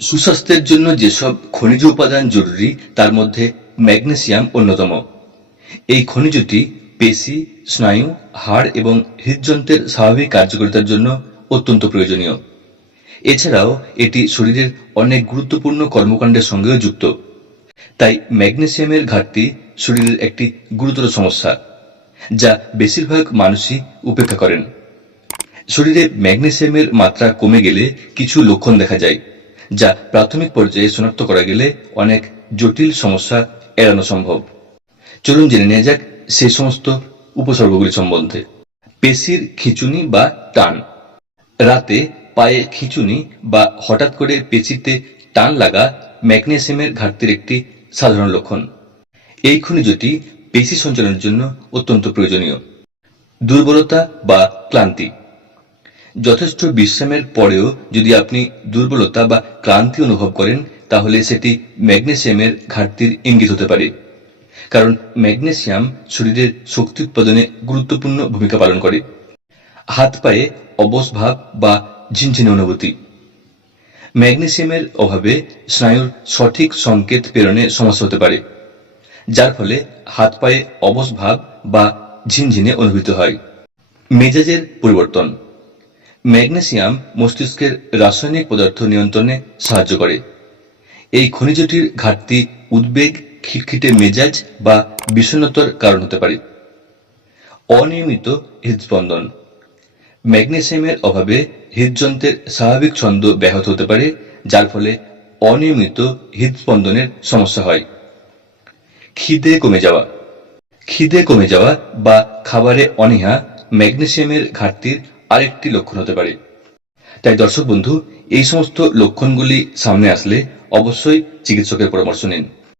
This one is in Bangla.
সুস্বাস্থ্যের জন্য যেসব খনিজ উপাদান জরুরি, তার মধ্যে ম্যাগনেসিয়াম অন্যতম। এই খনিজটি পেশি, স্নায়ু, হাড় এবং হৃদযন্ত্রের স্বাভাবিক কার্যকারিতার জন্য অত্যন্ত প্রয়োজনীয়। এছাড়াও এটি শরীরের অনেক গুরুত্বপূর্ণ কর্মকাণ্ডের সঙ্গেও যুক্ত। তাই ম্যাগনেসিয়ামের ঘাটতি শরীরের একটি গুরুতর সমস্যা, যা বেশিরভাগ মানুষই উপেক্ষা করেন। শরীরে ম্যাগনেসিয়ামের মাত্রা কমে গেলে কিছু লক্ষণ দেখা যায়। যা প্রাথমিক পর্যায়ে শনাক্ত করা গেলে অনেক জটিল সমস্যা এড়ানো সম্ভব। চলুন জেনে নেওয়া যাক সেই সমস্ত উপসর্গগুলি সম্বন্ধে। পেশির খিঁচুনি বা টান। রাতে পায়ে খিঁচুনি বা হঠাৎ করে পেশিতে টান লাগা ম্যাগনেসিয়ামের ঘাটতির একটি সাধারণ লক্ষণ। এই খনিজটি পেশি সঞ্চালনের জন্য অত্যন্ত প্রয়োজনীয়। দুর্বলতা বা ক্লান্তি। যথেষ্ট বিশ্রামের পরেও যদি আপনি দুর্বলতা বা ক্লান্তি অনুভব করেন, তাহলে সেটি ম্যাগনেসিয়ামের ঘাটতির ইঙ্গিত হতে পারে। কারণ ম্যাগনেসিয়াম শরীরের শক্তি উৎপাদনে গুরুত্বপূর্ণ ভূমিকা পালন করে। হাত পায়ে অবশ ভাব বা ঝিনঝিনে অনুভূতি। ম্যাগনেসিয়ামের অভাবে স্নায়ুর সঠিক সংকেত প্রেরণে সমস্যা হতে পারে, যার ফলে হাত পায়ে অবশ ভাব বা ঝিনঝিনে অনুভূত হয়। মেজাজের পরিবর্তন। ম্যাগনেসিয়াম মস্তিষ্কের রাসায়নিক পদার্থ নিয়ন্ত্রণে সাহায্য করে। এই খনিজটির ঘাটতি উদ্বেগ, খিটখিটে মেজাজ বা বিষণ্ণতার কারণ হতে পারে। অনিয়মিত হৃদস্পন্দন। ম্যাগনেসিয়ামের অভাবে হৃদযন্ত্রের স্বাভাবিক ছন্দ ব্যাহত হতে পারে, যার ফলে অনিয়মিত হৃদস্পন্দনের সমস্যা হয়। খিদে কমে যাওয়া। খিদে কমে যাওয়া বা খাবারে অনীহা ম্যাগনেসিয়ামের ঘাটতির আরেকটি লক্ষণ হতে পারে। তাই দর্শক বন্ধু, এই সমস্ত লক্ষণগুলি সামনে আসলে অবশ্যই চিকিৎসকের পরামর্শ নিন।